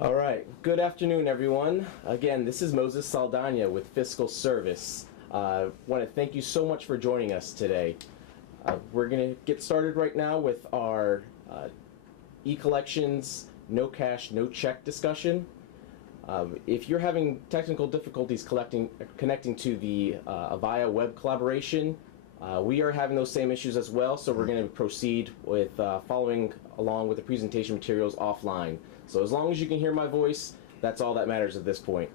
All right. Good afternoon, everyone. Again, this is Moses Saldana with Fiscal Service. I want to thank you so much for joining us today. We're going to get started right now with our ECollections No Cash, No Check discussion. If you're having technical difficulties connecting to the Avaya web collaboration, we are having those same issues as well, so we're going to proceed with following along with the presentation materials offline. So as long as you can hear my voice, that's all that matters at this point.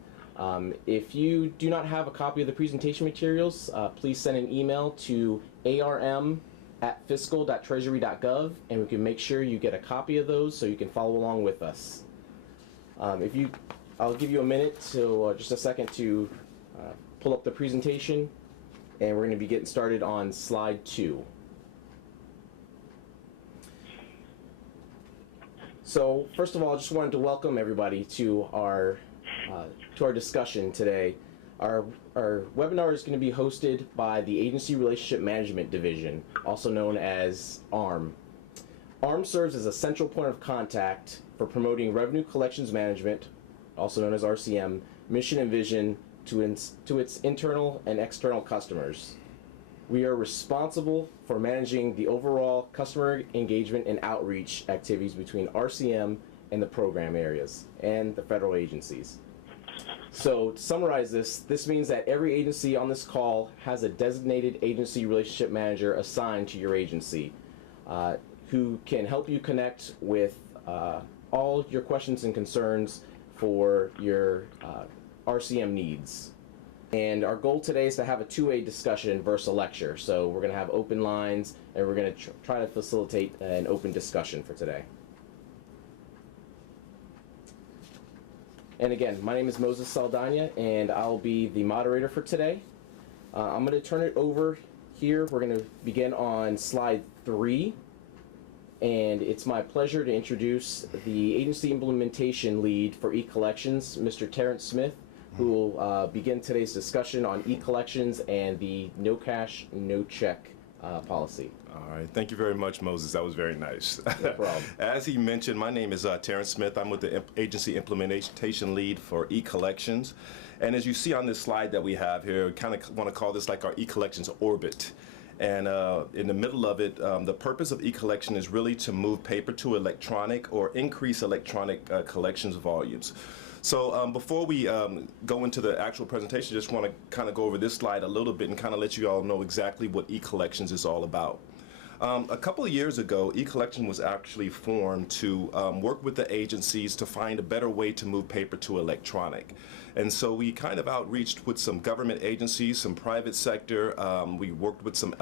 If you do not have a copy of the presentation materials, please send an email to arm@fiscal.treasury.gov, and we can make sure you get a copy of those so you can follow along with us. I'll give you a minute to just a second to pull up the presentation, and we're going to be getting started on slide 2. So first of all, I just wanted to welcome everybody to our discussion today. Our webinar is going to be hosted by the Agency Relationship Management Division, also known as ARM. ARM serves as a central point of contact for promoting revenue collections management, also known as RCM, mission and vision to its internal and external customers. We are responsible for managing the overall customer engagement and outreach activities between RCM and the program areas and the federal agencies. So to summarize this means that every agency on this call has a designated agency relationship manager assigned to your agency who can help you connect with all your questions and concerns for your RCM needs. And our goal today is to have a two-way discussion versus a lecture. So we're going to have open lines, and we're going to try to facilitate an open discussion for today. And again, my name is Moses Saldana, and I'll be the moderator for today. I'm going to turn it over here. We're going to begin on slide 3. And it's my pleasure to introduce the agency implementation lead for ECollections, Mr. Terrence Smith, who will begin today's discussion on ECollections and the no cash, no check policy. All right, thank you very much, Moses. That was very nice. No problem. As he mentioned, my name is Terrence Smith. I'm with the agency implementation lead for ECollections. And as you see on this slide that we have here, kind of want to call this like our ECollections orbit. And in the middle of it, the purpose of ECollection is really to move paper to electronic or increase electronic collections volumes. So before we go into the actual presentation, just want to kind of go over this slide a little bit and kind of let you all know exactly what ECollections is all about. A couple of years ago, ECollection was actually formed to work with the agencies to find a better way to move paper to electronic. And so we kind of outreached with some government agencies, some private sector. We worked with some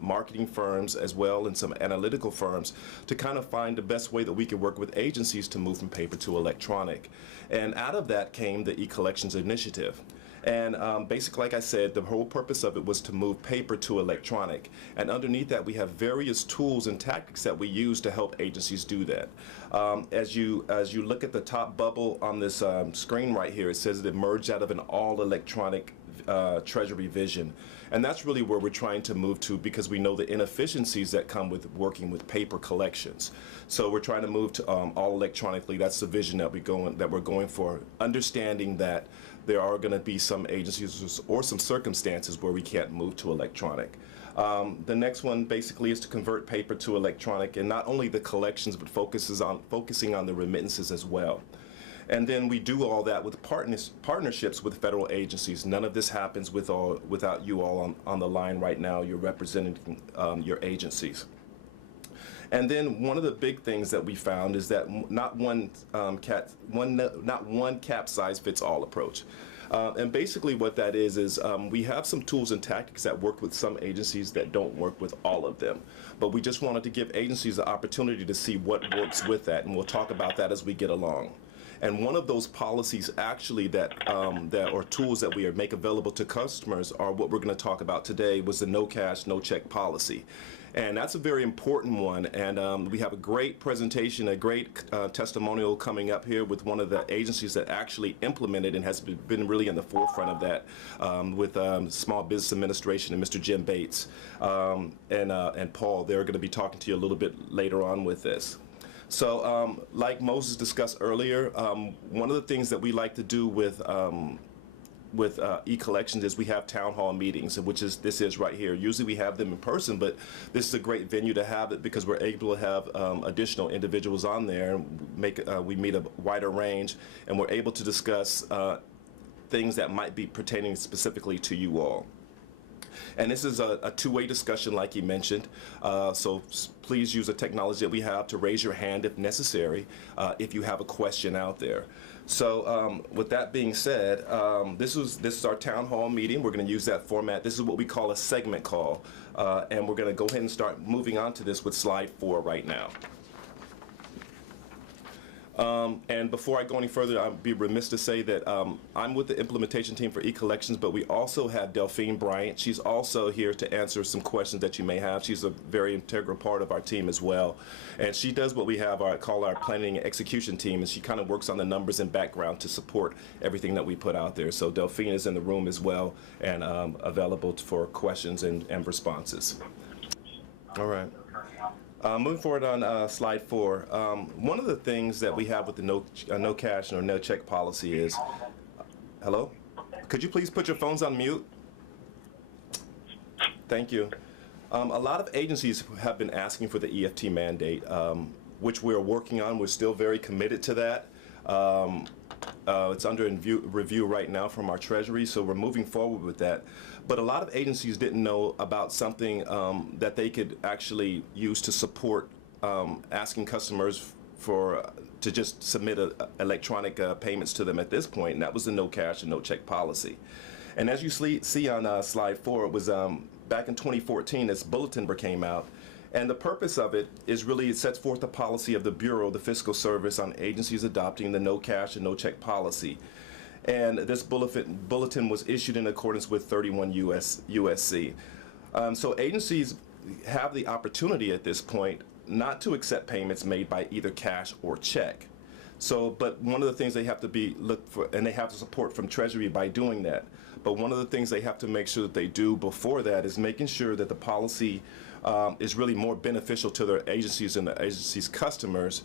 marketing firms as well and some analytical firms to kind of find the best way that we could work with agencies to move from paper to electronic. And out of that came the ECollections initiative. And basically, like I said, the whole purpose of it was to move paper to electronic. And underneath that, we have various tools and tactics that we use to help agencies do that. As you look at the top bubble on this screen right here, it says it emerged out of an all-electronic Treasury vision. And that's really where we're trying to move to, because we know the inefficiencies that come with working with paper collections. So we're trying to move to all electronically. That's the vision that we're going for, understanding that there are going to be some agencies or some circumstances where we can't move to electronic. The next one basically is to convert paper to electronic, and not only the collections, but focusing on the remittances as well. And then we do all that with partnerships with federal agencies. None of this happens without you all on the line right now. You're representing your agencies. And then one of the big things that we found is that not one cap size fits all approach. And basically what that is we have some tools and tactics that work with some agencies that don't work with all of them. But we just wanted to give agencies the opportunity to see what works with that, and we'll talk about that as we get along. And one of those policies actually that or tools that we make available to customers are what we're going to talk about today was the no cash, no check policy. And that's a very important one, and we have a great presentation, a great testimonial coming up here with one of the agencies that actually implemented and has been really in the forefront of that with Small Business Administration and Mr. Jim Bates and Paul. They're going to be talking to you a little bit later on with this. So like Moses discussed earlier, one of the things that we like to do with ECollections is we have town hall meetings, which is this is right here. Usually we have them in person, but this is a great venue to have it because we're able to have additional individuals on there. We meet a wider range, and we're able to discuss things that might be pertaining specifically to you all. And this is a two-way discussion, like he mentioned. So please use the technology that we have to raise your hand if necessary, if you have a question out there. So with that being said, this is our town hall meeting. We're going to use that format. This is what we call a segment call. And we're going to go ahead and start moving on to this with slide 4 right now. And before I go any further, I'd be remiss to say that I'm with the implementation team for ECollections, but we also have Delphine Bryant. She's also here to answer some questions that you may have. She's a very integral part of our team as well. And she does what we have call our planning and execution team, and she kind of works on the numbers and background to support everything that we put out there. So Delphine is in the room as well and available for questions and responses. All right. Moving forward on slide 4, one of the things that we have with the no cash or no check policy is, hello? Could you please put your phones on mute? Thank you. A lot of agencies have been asking for the EFT mandate, which we're working on. We're still very committed to that. It's under review right now from our Treasury, so we're moving forward with that. But a lot of agencies didn't know about something that they could actually use to support asking customers to just submit electronic payments to them at this point, and that was the no cash and no check policy. And as you see on slide 4, it was back in 2014 this bulletin came out. And the purpose of it is really it sets forth the policy of the Bureau, the Fiscal Service, on agencies adopting the no cash and no check policy. And this bulletin was issued in accordance with 31 USC. So agencies have the opportunity at this point not to accept payments made by either cash or check. So, but one of the things they have to look for, and they have support from Treasury by doing that. But one of the things they have to make sure that they do before that is making sure that the policy is really more beneficial to their agencies and the agency's customers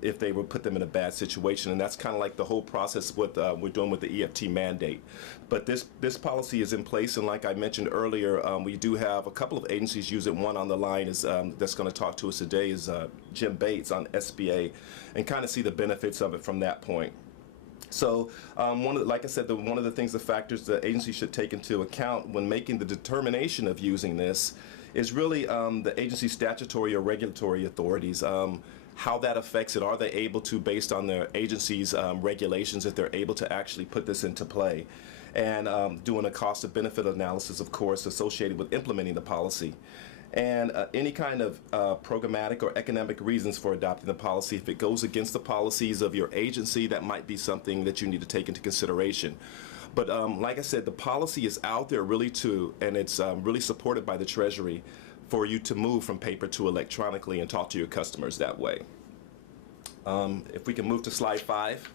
if they would put them in a bad situation. And that's kind of like the whole process what we're doing with the EFT mandate. But this policy is in place, and like I mentioned earlier, we do have a couple of agencies use it. One on the line is that's going to talk to us today is Jim Bates on SBA, and kind of see the benefits of it from that point. So like I said, one of the factors the agency should take into account when making the determination of using this is really the agency's statutory or regulatory authorities, how that affects it. Are they able to, based on their agency's regulations, if they're able to actually put this into play? And doing a cost of benefit analysis, of course, associated with implementing the policy. And any kind of programmatic or economic reasons for adopting the policy. If it goes against the policies of your agency, that might be something that you need to take into consideration. But like I said, the policy is out there really and it's really supported by the Treasury for you to move from paper to electronically and talk to your customers that way. If we can move to slide 5.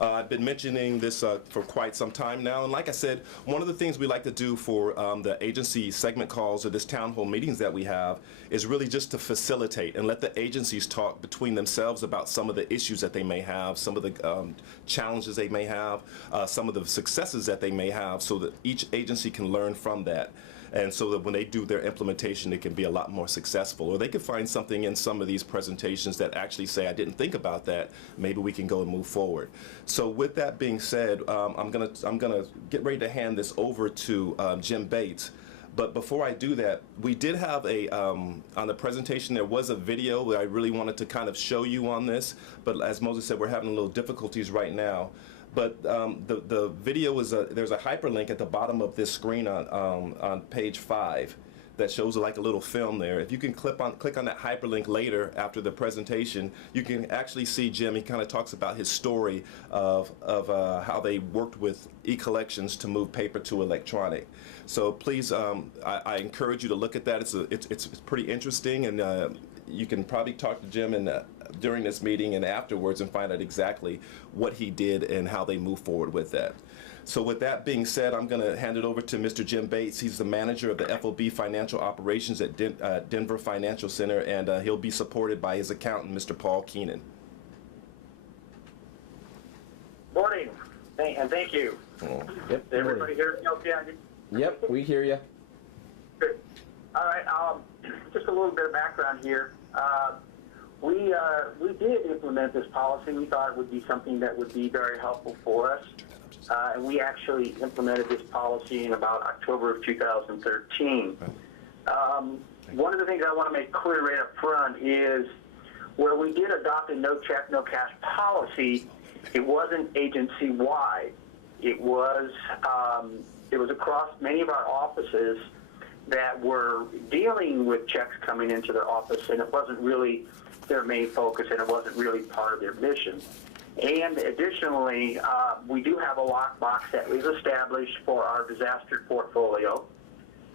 I've been mentioning this for quite some time now, and like I said, one of the things we like to do for the agency segment calls or this town hall meetings that we have is really just to facilitate and let the agencies talk between themselves about some of the issues that they may have, some of the challenges they may have, some of the successes that they may have, so that each agency can learn from that. And so that when they do their implementation, it can be a lot more successful. Or they could find something in some of these presentations that actually say, I didn't think about that. Maybe we can go and move forward. So with that being said, I'm gonna get ready to hand this over to Jim Bates. But before I do that, we did have on the presentation, there was a video that I really wanted to kind of show you on this. But as Moses said, we're having a little difficulties right now. But the video is there's a hyperlink at the bottom of this screen on page 5 that shows like a little film there. If you can click on that hyperlink later after the presentation, you can actually see Jim. He kind of talks about his story of how they worked with ECollections to move paper to electronic. So please, I encourage you to look at that. It's pretty interesting, and you can probably talk to Jim during this meeting and afterwards and find out exactly what he did and how they move forward with that. So with that being said, I'm going to hand it over to Mr. Jim Bates. He's the manager of the FOB Financial Operations at Denver Financial Center, and he'll be supported by his accountant, Mr. Paul Keenan. Morning, and thank you. Yep. Everybody hear me okay? Yep, we hear you. Good. All right, just a little bit of background here. We did implement this policy. We thought it would be something that would be very helpful for us. And we actually implemented this policy in about October of 2013. One of the things I want to make clear right up front is where we did adopt a no check, no cash policy, it wasn't agency-wide. It was across many of our offices that were dealing with checks coming into their office, and it wasn't really their main focus, and it wasn't really part of their mission. And additionally, we do have a lockbox that we've established for our disaster portfolio.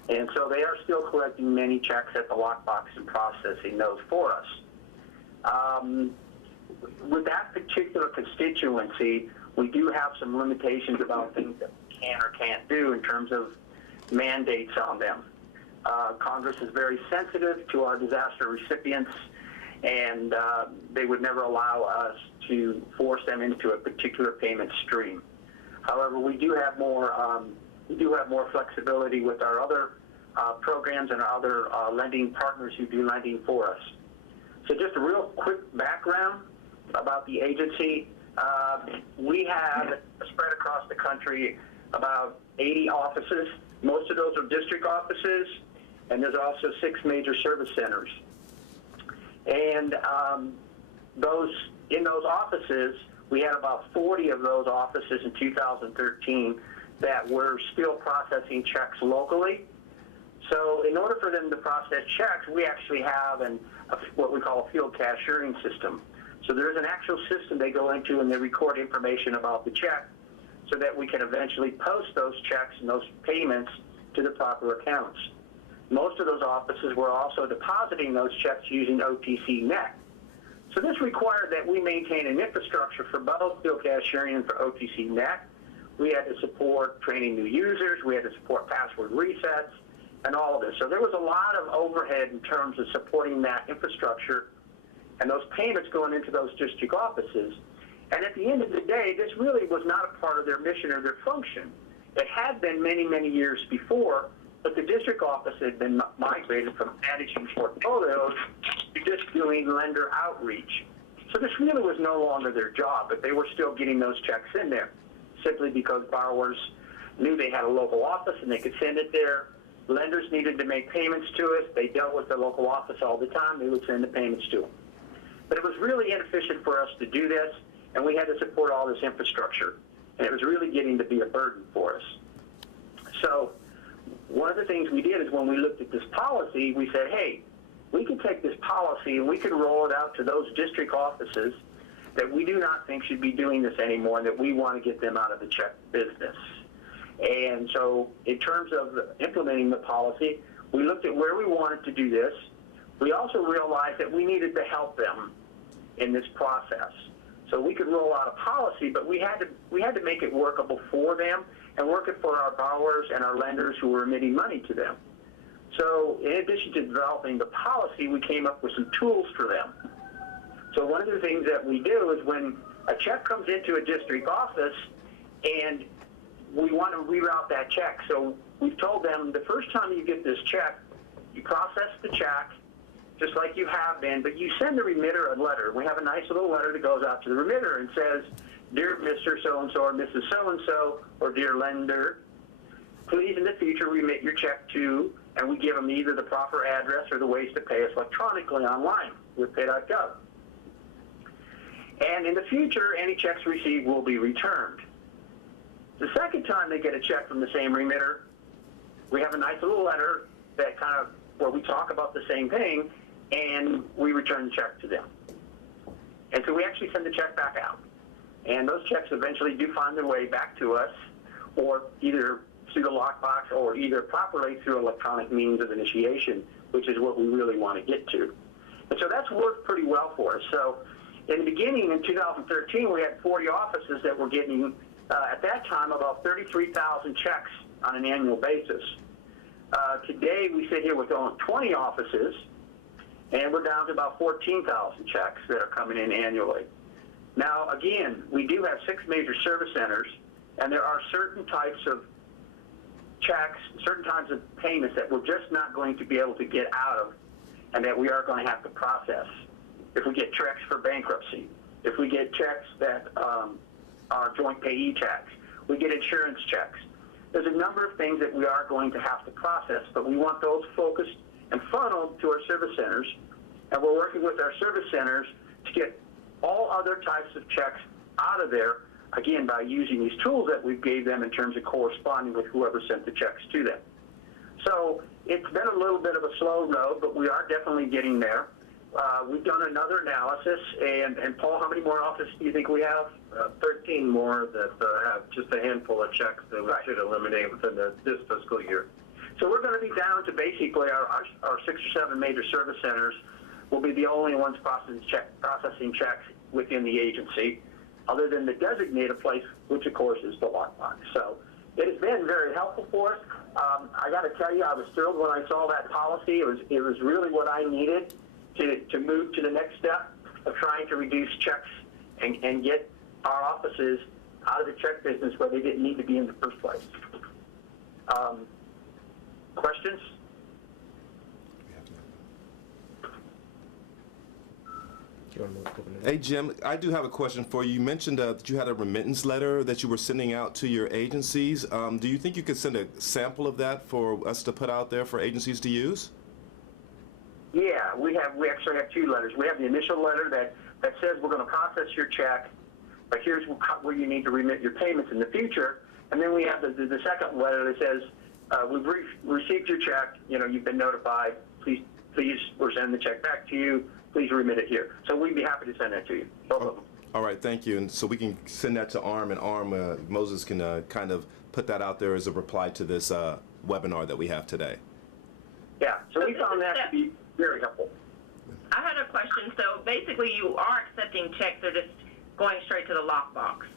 And so they are still collecting many checks at the lockbox and processing those for us. With that particular constituency, we do have some limitations about things that we can or can't do in terms of mandates on them. Congress is very sensitive to our disaster recipients, and they would never allow us to force them into a particular payment stream. However, we do have more flexibility with our other programs and our other lending partners who do lending for us. So just a real quick background about the agency. We have spread across the country about 80 offices. Most of those are district offices, and there's also 6 major service centers. And in those offices, we had about 40 of those offices in 2013 that were still processing checks locally. So in order for them to process checks, we actually have what we call a field cashiering system. So there's an actual system they go into and they record information about the check so that we can eventually post those checks and those payments to the proper accounts. Most of those offices were also depositing those checks using OTC Net. So this required that we maintain an infrastructure for both field cashiering and for OTC Net. We had to support training new users, we had to support password resets, and all of this. So there was a lot of overhead in terms of supporting that infrastructure and those payments going into those district offices. And at the end of the day, this really was not a part of their mission or their function. It had been many, many years before, but the district office had been migrated from managing portfolios to just doing lender outreach. So this really was no longer their job, but they were still getting those checks in there simply because borrowers knew they had a local office and they could send it there. Lenders needed to make payments to us. They dealt with the local office all the time. They would send the payments to them. But it was really inefficient for us to do this, and we had to support all this infrastructure. And it was really getting to be a burden for us. So one of the things we did is when we looked at this policy, we said, hey, we could take this policy and we could roll it out to those district offices that we do not think should be doing this anymore and that we want to get them out of the check business. And so in terms of implementing the policy, we looked at where we wanted to do this. We also realized that we needed to help them in this process. So we could roll out a policy, but we had to make it workable for them and work it for our borrowers and our lenders who were emitting money to them. So in addition to developing the policy, we came up with some tools for them. So one of the things that we do is when a check comes into a district office and we want to reroute that check. So we've told them the first time you get this check, you process the check just like you have been, but you send the remitter a letter. We have a nice little letter that goes out to the remitter and says, Dear Mr. So-and-so or Mrs. So-and-so, or Dear Lender, please in the future remit your check to, and we give them either the proper address or the ways to pay us electronically online with pay.gov. And in the future, any checks received will be returned. The second time they get a check from the same remitter, we have a nice little letter that where we talk about the same thing, and we return the check to them. And so we actually send the check back out. And those checks eventually do find their way back to us, or either through the lockbox or either properly through electronic means of initiation, which is what we really want to get to. And so that's worked pretty well for us. So in the beginning, in 2013, we had 40 offices that were getting, at that time, about 33,000 checks on an annual basis. Today, we sit here with only 20 offices, and we're down to about 14,000 checks that are coming in annually. Now, again, we do have 6 major service centers, and there are certain types of checks, certain types of payments that we're just not going to be able to get out of and that we are going to have to process. If we get checks for bankruptcy, if we get checks that are joint payee checks, we get insurance checks. There's a number of things that we are going to have to process, but we want those focused and funneled to our service centers, and we're working with our service centers to get all other types of checks out of there, again, by using these tools that we gave them in terms of corresponding with whoever sent the checks to them. So it's been a little bit of a slow road, but we are definitely getting there. We've done another analysis, and Paul, how many more offices do you think we have? 13 more that have just a handful of checks that we should eliminate within this fiscal year. So we're going to be down to basically our 6 or 7 major service centers will be the only ones processing checks within the agency, other than the designated place, which of course is the lockbox. So it has been very helpful for us. I got to tell you, I was thrilled when I saw that policy. It was really what I needed to move to the next step of trying to reduce checks and get our offices out of the check business where they didn't need to be in the first place. Questions? Hey, Jim, I do have a question for you. You mentioned that you had a remittance letter that you were sending out to your agencies. Do you think you could send a sample of that for us to put out there for agencies to use? Yeah, we actually have 2 letters. We have the initial letter that says we're going to process your check, but here's where you need to remit your payments in the future. And then we have the second letter that says we've received your check. You've been notified. Please, we're sending the check back to you. Please remit it here. So we'd be happy to send that to you, both of them. All right, thank you. And so we can send that to ARM, and ARM, Moses can kind of put that out there as a reply to this webinar that we have today. Yeah, so we found that to be very helpful. I had a question. So basically you are accepting checks, they're just going straight to the lockbox.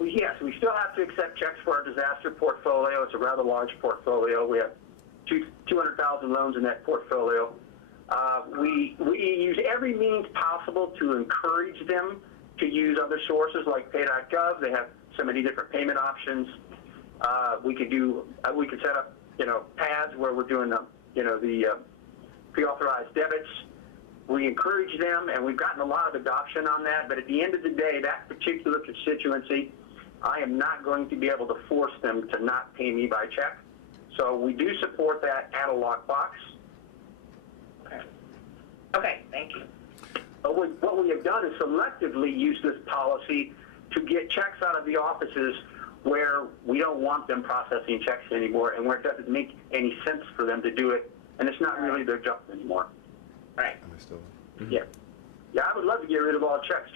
Well, yes, we still have to accept checks for our disaster portfolio. It's a rather large portfolio. We have 200,000 loans in that portfolio. We use every means possible to encourage them to use other sources like pay.gov. They have so many different payment options. We could set up, pads where we're doing the pre-authorized debits. We encourage them, and we've gotten a lot of adoption on that. But at the end of the day, that particular constituency, I am not going to be able to force them to not pay me by check. So we do support that at a lockbox. Okay, thank you. But what we have done is selectively use this policy to get checks out of the offices where we don't want them processing checks anymore and where it doesn't make any sense for them to do it, and it's not really their job anymore. Right. Yeah. Yeah, I would love to get rid of all checks.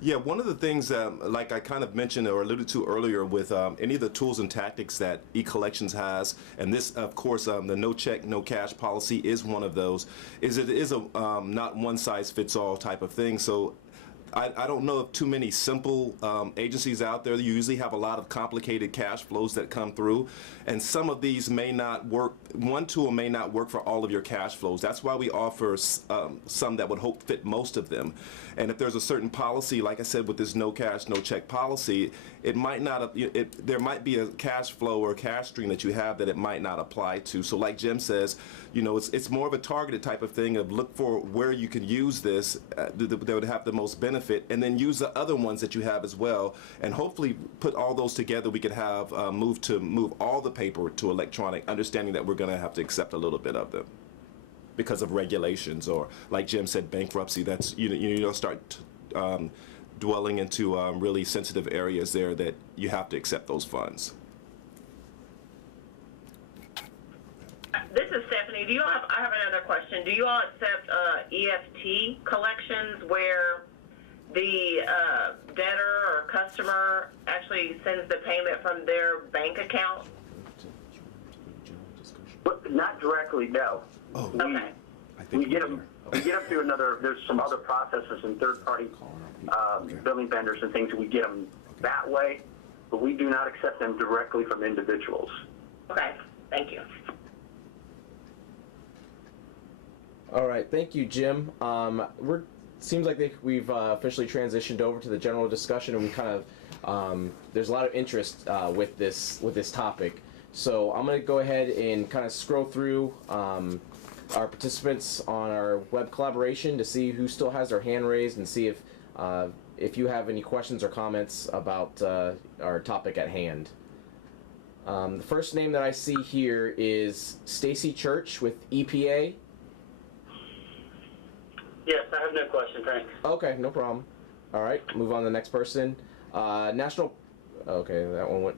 Yeah, one of the things, like I kind of mentioned or alluded to earlier with any of the tools and tactics that ECollections has, and this, of course, the no check, no cash policy is one of those, is it is a not one size fits all type of thing. So I don't know of too many simple agencies out there. You usually have a lot of complicated cash flows that come through, and some of these may not work. One tool may not work for all of your cash flows. That's why we offer some that would hope fit most of them. And if there's a certain policy, like I said, with this no cash, no check policy, it might not. There might be a cash flow or cash stream that you have that it might not apply to. So, like Jim says, it's more of a targeted type of thing of look for where you can use this that would have the most benefit, and then use the other ones that you have as well, and hopefully put all those together. We could have move all the paper to electronic, understanding that we're going to have to accept a little bit of them because of regulations, or like Jim said, bankruptcy. That's you start dwelling into really sensitive areas there that you have to accept those funds. This is Stephanie. I have another question. Do you all accept EFT collections where the debtor or customer actually sends the payment from their bank account? But not directly, no. Oh, We, Okay. I think we get them through there's some other processes and third-party billing vendors and things, we get them that way, but we do not accept them directly from individuals. Okay. Thank you. All right, thank you, Jim. Seems like we've officially transitioned over to the general discussion, and we kind of there's a lot of interest with this topic. So I'm going to go ahead and kind of scroll through our participants on our web collaboration to see who still has their hand raised, and see if you have any questions or comments about our topic at hand. The first name that I see here is Stacy Church with EPA. Yes, I have no question, thanks. Okay, no problem. All right, move on to the next person. National. Okay, that one went.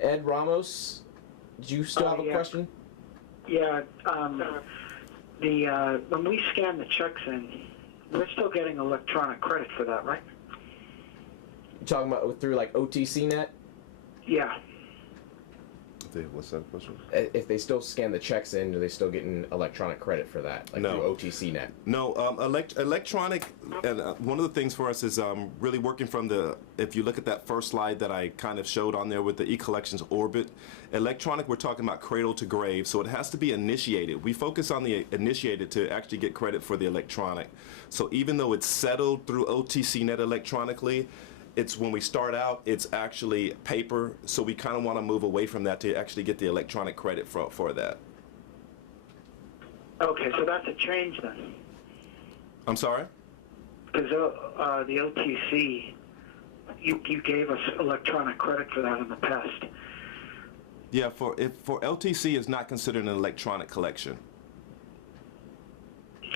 Ed Ramos, do you still have a yeah. question? Yeah, when we scan the checks in, we're still getting electronic credit for that, right? You talking about through like OTCnet? Yeah. What's that question? If they still scan the checks in, are they still getting electronic credit for that, like No. through OTCnet? No, electronic, and one of the things for us is really working from if you look at that first slide that I kind of showed on there with the ECollections Orbit, electronic, we're talking about cradle to grave, so it has to be initiated. We focus on the initiated to actually get credit for the electronic. So even though it's settled through OTCnet electronically, it's when we start out, it's actually paper, so we kind of want to move away from that to actually get the electronic credit for that. Okay, so that's a change then. I'm sorry? Because the OTC, you gave us electronic credit for that in the past. Yeah, for LTC, it's not considered an electronic collection.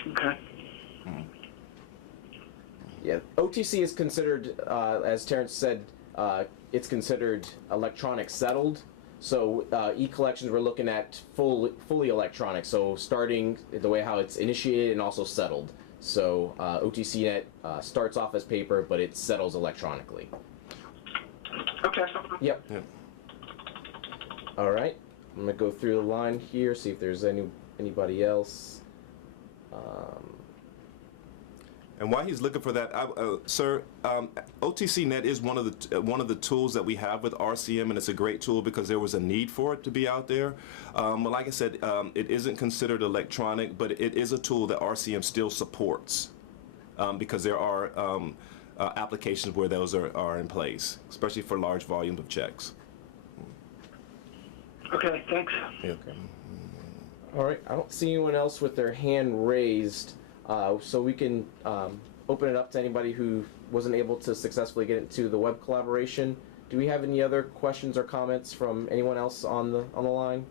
Okay. Yeah, OTC is considered, as Terrence said, it's considered electronic settled. So ECollections, we're looking at fully electronic. So starting the way how it's initiated and also settled. So OTCnet starts off as paper, but it settles electronically. Okay. Yep. Yeah. All right. I'm gonna go through the line here, see if there's anybody else. And while he's looking for that, sir, OTCnet is one of the tools that we have with RCM, and it's a great tool because there was a need for it to be out there. Like I said, it isn't considered electronic, but it is a tool that RCM still supports because there are applications where those are in place, especially for large volumes of checks. Okay, thanks. Yeah. Okay. All right. I don't see anyone else with their hand raised. So we can open it up to anybody who wasn't able to successfully get into the web collaboration. Do we have any other questions or comments from anyone else on the line?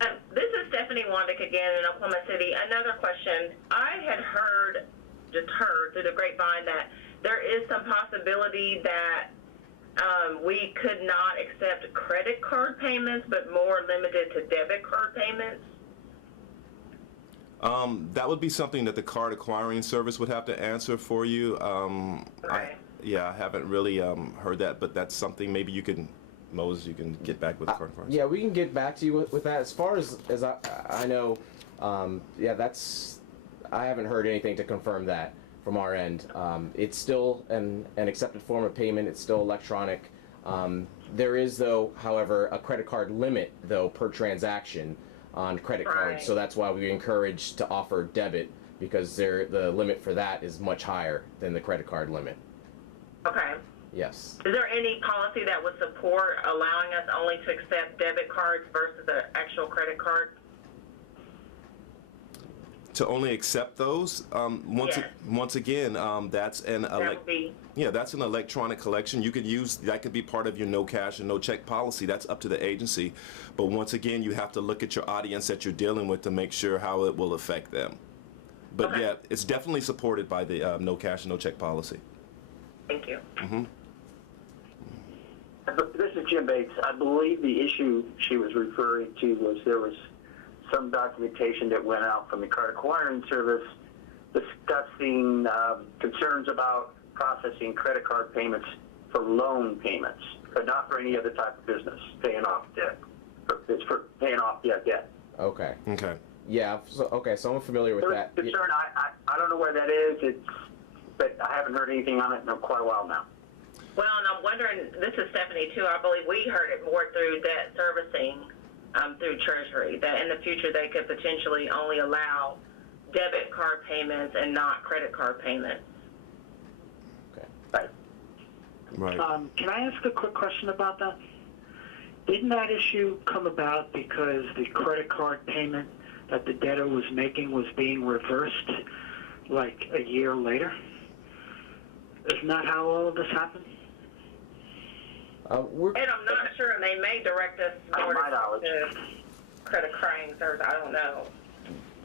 This is Stephanie Wandick again in Oklahoma City. Another question. I had heard through the grapevine that there is some possibility that we could not accept credit card payments, but more limited to debit card payments. That would be something that the card acquiring service would have to answer for you. Okay. I haven't really heard that, but that's something maybe you can, Moses, you can get back with the card acquiring. Yeah, we can get back to you with that. As far as I know, yeah, I haven't heard anything to confirm that from our end. It's still an accepted form of payment. It's still electronic. There is, though, however, a credit card limit, though, per transaction on credit cards. Right. So that's why we encourage to offer debit, because the limit for that is much higher than the credit card limit. Okay. Yes. Is there any policy that would support allowing us only to accept debit cards versus the actual credit card? To only accept those, once again, that's that's an electronic collection. You could use that, could be part of your no cash and no check policy. That's up to the agency. But once again, you have to look at your audience that you're dealing with to make sure how it will affect them. But Okay. yeah, it's definitely supported by the no cash and no check policy. Thank you. This is Jim Bates. I believe the issue she was referring to was there was some documentation that went out from the card acquiring service discussing concerns about processing credit card payments for loan payments, but not for any other type of business, paying off debt. It's for paying off debt. Okay. Okay. Yeah. So okay. So I'm familiar with There was that. concern. I don't know where that is. But I haven't heard anything on it in quite a while now. Well, and I'm wondering, this is Stephanie too, I believe we heard it more through debt servicing, through Treasury, that in the future they could potentially only allow debit card payments and not credit card payments. Okay. Right. Right. Can I ask a quick question about that? Didn't that issue come about because the credit card payment that the debtor was making was being reversed like a year later? Isn't that how all of this happened? And I'm not sure, and they may direct us more my knowledge. to credit crying service, I don't know.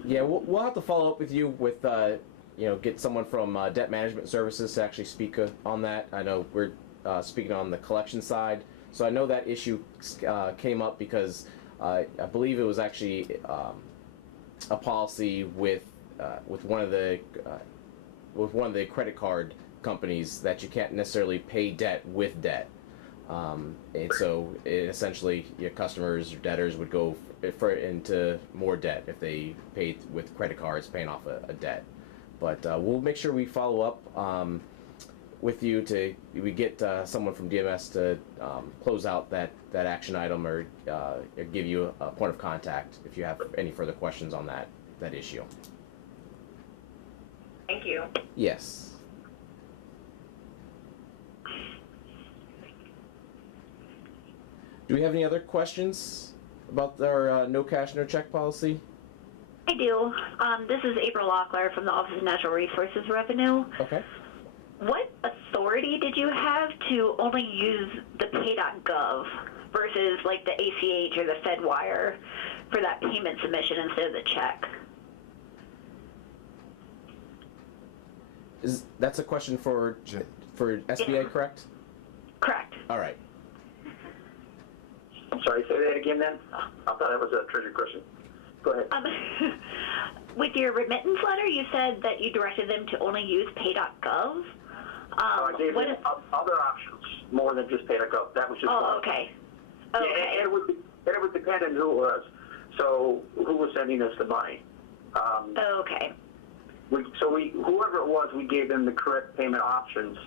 Yeah, we'll have to follow up with you with, get someone from Debt Management Services to actually speak on that. I know we're speaking on the collection side, so I know that issue came up because I believe it was actually a policy with one of the credit card companies that you can't necessarily pay debt with debt. And so essentially your customers or debtors would go into more debt if they paid with credit cards paying off a debt. But we'll make sure we follow up with you we get someone from DMS to close out that action item or give you a point of contact if you have any further questions on that issue. Thank you. Yes. Do we have any other questions about our no cash, no check policy? I do. This is April Locklear from the Office of Natural Resources Revenue. Okay. What authority did you have to only use the pay.gov versus like the ACH or the FedWire for that payment submission instead of the check? That's a question for SBA, Yeah. correct? Correct. All right. I'm sorry, say that again then? I thought that was a Treasury question. Go ahead. With your remittance letter, you said that you directed them to only use pay.gov. I gave them other options, more than just pay-to-go. That was just one. Okay. Yeah, Okay. and it would depend on who it was. So who was sending us the money? Okay. Whoever it was, we gave them the correct payment options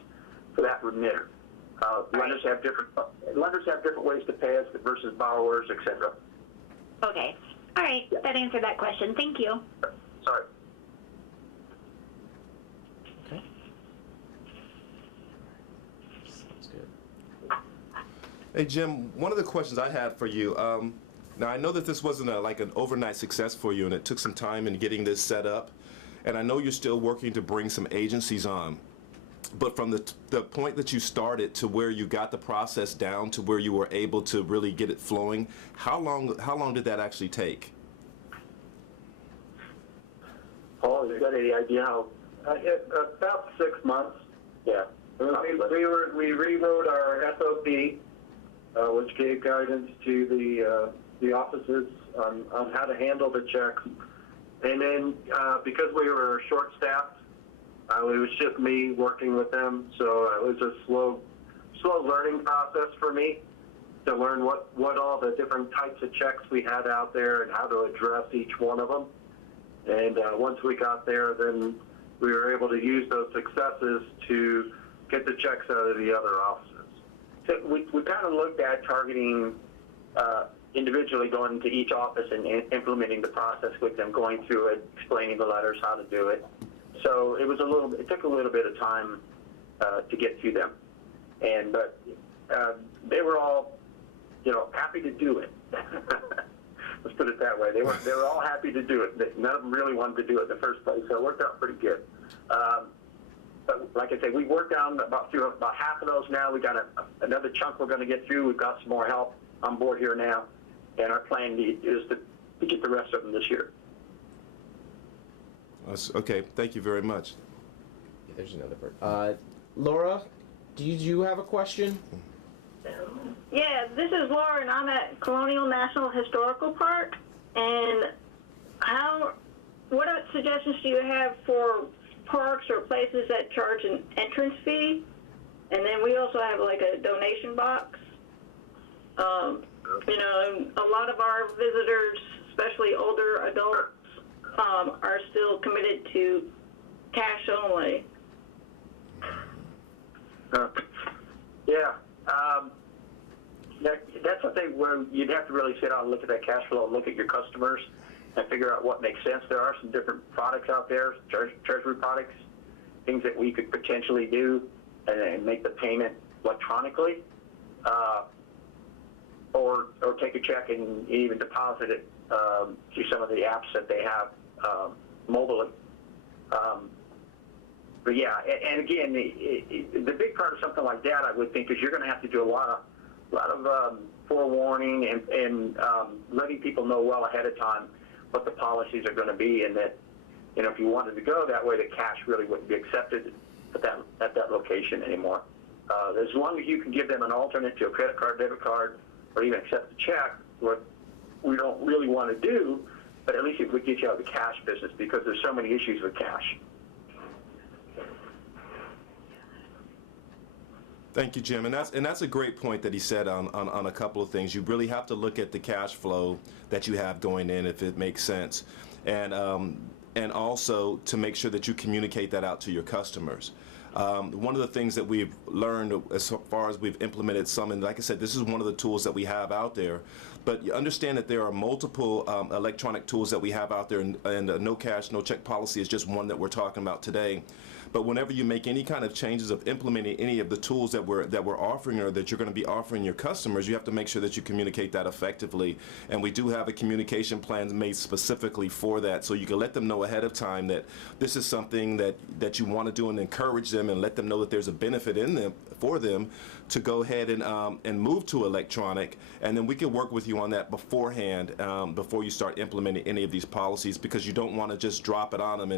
for that remitter. Lenders have different ways to pay us versus borrowers, etc. Okay. All right. Yeah. That answered that question. Thank you. Sorry. Okay. Sounds good. Hey, Jim, one of the questions I had for you, now I know that this wasn't like an overnight success for you and it took some time in getting this set up, and I know you're still working to bring some agencies on, but from the point that you started to where you got the process down to where you were able to really get it flowing, how long did that actually take? Paul, you got any idea how? About 6 months. Yeah. We rewrote our SOP, which gave guidance to the offices on how to handle the checks. And then because we were short-staffed, it was just me working with them, so it was a slow learning process for me to learn what all the different types of checks we had out there and how to address each one of them. And once we got there, then we were able to use those successes to get the checks out of the other offices. So we kind of looked at targeting individually going to each office and implementing the process with them, going through it, explaining the letters, how to do it. So it took a little bit of time to get to them, but they were all, happy to do it. Let's put it that way. They were all happy to do it. None of them really wanted to do it in the first place, so it worked out pretty good. But like I said, we worked down through about half of those now. We got another chunk we're going to get through. We've got some more help on board here now, and our plan is to get the rest of them this year. Okay, thank you very much. Yeah, there's another part. Laura, do you have a question? Yeah, this is Laura, and I'm at Colonial National Historical Park. And what suggestions do you have for parks or places that charge an entrance fee? And then we also have like a donation box. A lot of our visitors, especially older adults, are still committed to cash only. Yeah. That's something where you'd have to really sit down and look at that cash flow and look at your customers and figure out what makes sense. There are some different products out there, Treasury products, things that we could potentially do and make the payment electronically, or take a check and even deposit it through some of the apps that they have mobile. But yeah, and again, the big part of something like that, I would think, is you're going to have to do a lot of forewarning and letting people know well ahead of time what the policies are going to be, and that, you know, if you wanted to go that way, the cash really wouldn't be accepted at that location anymore. As long as you can give them an alternate to a credit card, debit card, or even accept a check, what we don't really want to do, but at least it would get you out of the cash business, because there's so many issues with cash. Thank you, Jim. And that's a great point that he said on a couple of things. You really have to look at the cash flow that you have going in, if it makes sense, and also to make sure that you communicate that out to your customers. One of the things that we've learned as far as we've implemented some, and like I said, this is one of the tools that we have out there, but you understand that there are multiple electronic tools that we have out there, and no cash, no check policy is just one that we're talking about today. But whenever you make any kind of changes of implementing any of the tools that we're offering, or that you're going to be offering your customers, you have to make sure that you communicate that effectively. And we do have a communication plan made specifically for that, so you can let them know ahead of time that this is something that you want to do, and encourage them and let them know that there's a benefit in them for them to go ahead and move to electronic. And then we can work with you on that beforehand, before you start implementing any of these policies, because you don't want to just drop it on them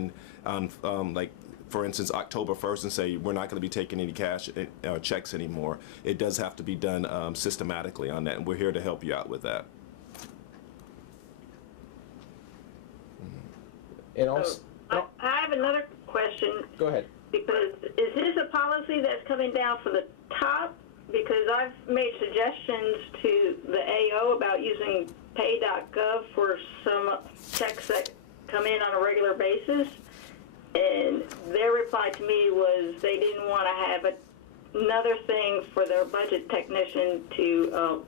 and like, for instance, October 1st, and say we're not going to be taking any cash checks anymore. It does have to be done systematically on that, and we're here to help you out with that. And also, I have another question. go ahead. Because is this a policy that's coming down from the top? Because I've made suggestions to the AO about using pay.gov for some checks that come in on a regular basis. And their reply to me was they didn't want to have another thing for their budget technician to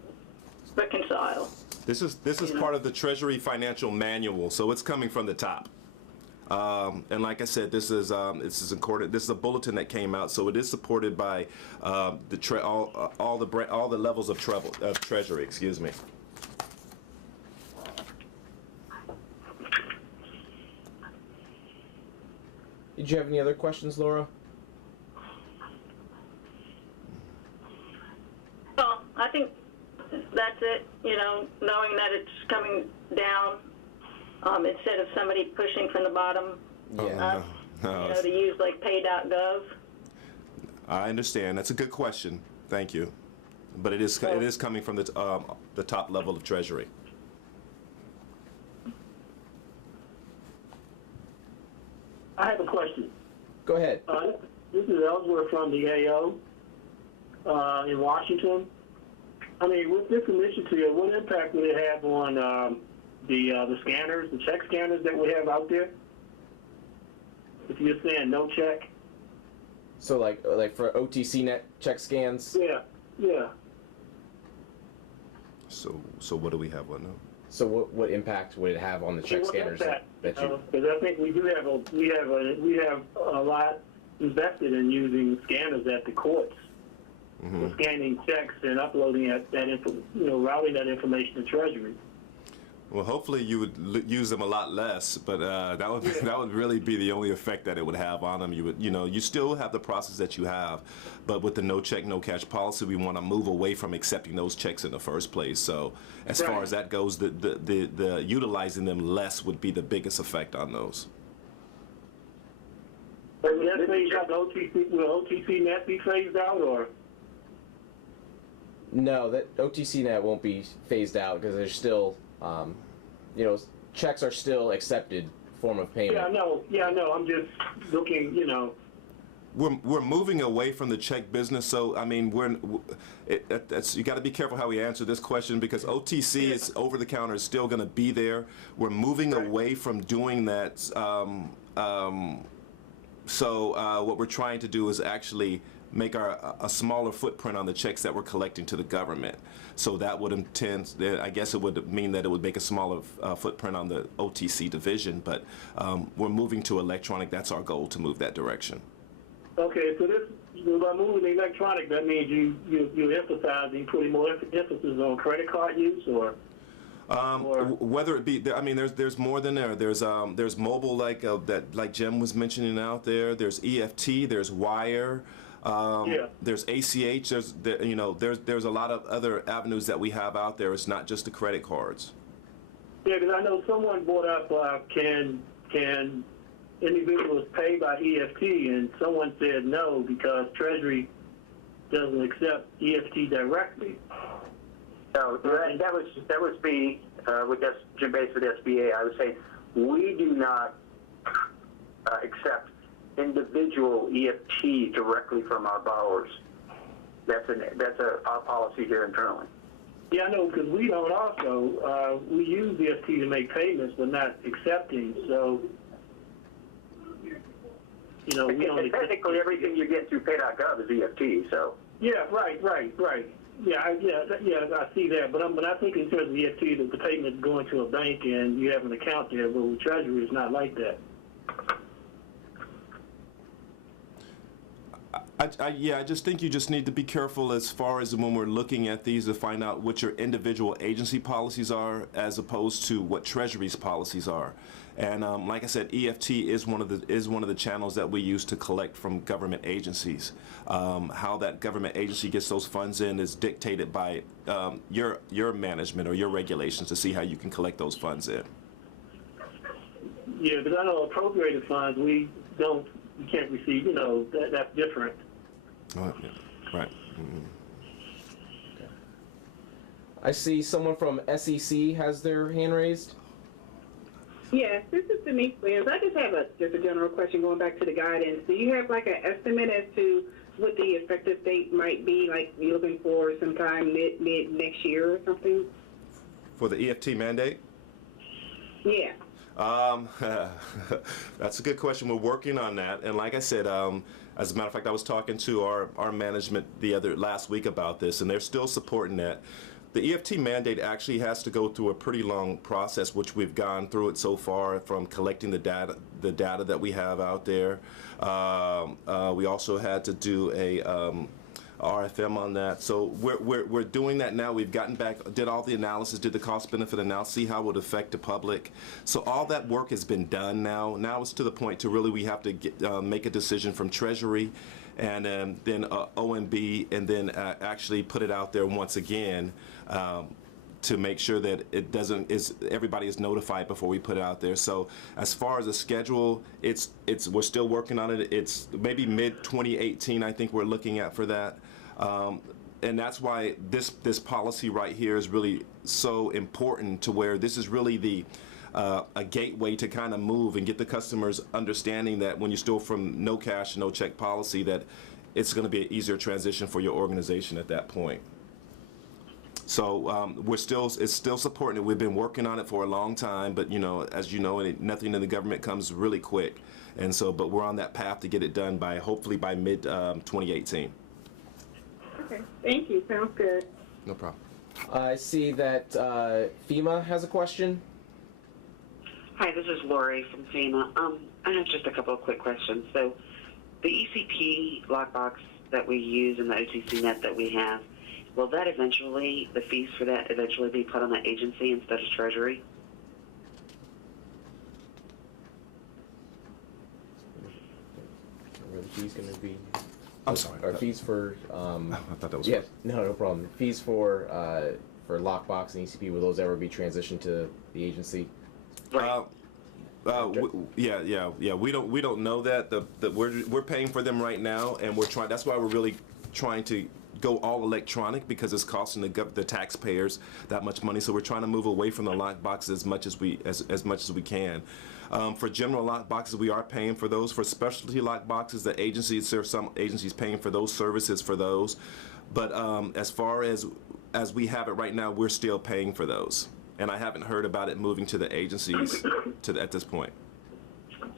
reconcile. This is part of the Treasury Financial Manual, so it's coming from the top. And like I said, this is a bulletin that came out, so it is supported by all the levels of Treasury. Excuse me. Did you have any other questions, Laura? Well, I think that's it. You know, knowing that it's coming down, instead of somebody pushing from the bottom up, to use like pay.gov. I understand. That's a good question. Thank you. But it is coming from the top level of Treasury. I have a question. Go ahead. This is Ellsworth from the AO in Washington. I mean, with this initiative, what impact would it have on the scanners, the check scanners that we have out there? If you're saying no check. So like for OTC net check scans? Yeah. So what do we have on now? So what impact would it have on the check scanners that you? Because I think we have a lot invested in using scanners at the courts, for scanning checks and uploading routing that information to Treasury. Well, hopefully you would use them a lot less, but that would really be the only effect that it would have on them. You still have the process that you have, but with the no check, no cash policy, we want to move away from accepting those checks in the first place. So as far as that goes, the utilizing them less would be the biggest effect on those. But will OTC net be phased out, or? No, that OTC net won't be phased out because there's still. Checks are still accepted form of payment. Yeah, I know. I'm just looking, we're moving away from the check business. So I mean, you got to be careful how we answer this question, because OTC is over the counter is still going to be there. We're moving away from doing that. So what we're trying to do is actually make a smaller footprint on the checks that we're collecting to the government. So that would I guess it would mean that it would make a smaller footprint on the OTC division, but we're moving to electronic. That's our goal, to move that direction. Okay, so by moving to electronic, that means you're emphasizing, putting more emphasis on credit card use, or whether it be, I mean, there's more than there. There's mobile, like Jim was mentioning out there. There's EFT. There's wire. There's ACH. There's a lot of other avenues that we have out there. It's not just the credit cards. Yeah, because I know someone brought up can individuals pay by EFT, and someone said no because Treasury doesn't accept EFT directly. So that was me with Jim Bates with SBA. I would say we do not accept individual EFT directly from our borrowers. That's our policy here internally. Yeah, I know, because we don't also. We use EFT to make payments, but not accepting. So, we only technically everything you get through pay.gov is EFT. So. Yeah, right. Yeah, I see that, but I think in terms of EFT, that the payment is going to a bank and you have an account there, but with Treasury, it's not like that. I just think you just need to be careful as far as when we're looking at these to find out what your individual agency policies are as opposed to what Treasury's policies are. And like I said, EFT is one of the channels that we use to collect from government agencies. How that government agency gets those funds in is dictated by your management or your regulations to see how you can collect those funds in. Yeah, because I know appropriated funds we can't receive. That's different. Yeah. Right. Mm-hmm. Okay. I see someone from SEC has their hand raised. Yes, this is Denise Williams. I just have a general question going back to the guidance. Do you have like an estimate as to what the effective date might be? Like you're looking for sometime mid next year or something? For the EFT mandate? Yeah. That's a good question. We're working on that, and like I said, as a matter of fact, I was talking to our management last week about this, and they're still supporting that. The EFT mandate actually has to go through a pretty long process, which we've gone through it so far, from collecting the data that we have out there. We also had to do a RFM on that. So we're doing that now. We've gotten back, did all the analysis, did the cost benefit analysis, see how it would affect the public. So all that work has been done now. Now it's to the point to really we have to make a decision from Treasury and then OMB, and then actually put it out there once again to make sure that everybody is notified before we put it out there. So as far as the schedule, we're still working on it. It's maybe mid-2018, I think we're looking at for that. And that's why this policy right here is really so important, to where this is really a gateway to kind of move and get the customers understanding that when you still from no cash, no check policy, that it's going to be an easier transition for your organization at that point. So it's still supporting it. We've been working on it for a long time, but as you know, nothing in the government comes really quick, and so but we're on that path to get it done hopefully by mid 2018. Okay, thank you. Sounds good. No problem. I see that FEMA has a question. Hi, this is Lori from FEMA. I have just a couple of quick questions. So the ECP lockbox that we use and the OTC net that we have, will that the fees for that eventually be put on the agency instead of Treasury? Where the fees going to be? I'm sorry. Are fees for? I thought that was. Yeah, no problem. Fees for lockbox and ECP, will those ever be transitioned to the agency? Right. Yeah. We don't know that. We're paying for them right now, and we're trying. That's why we're really trying to go all electronic because it's costing the taxpayers that much money. So we're trying to move away from the lock boxes as much as we can. For general lock boxes, we are paying for those. For specialty lock boxes, there are some agencies paying for those services for those. But as far as we have it right now, we're still paying for those. And I haven't heard about it moving to the agencies at this point.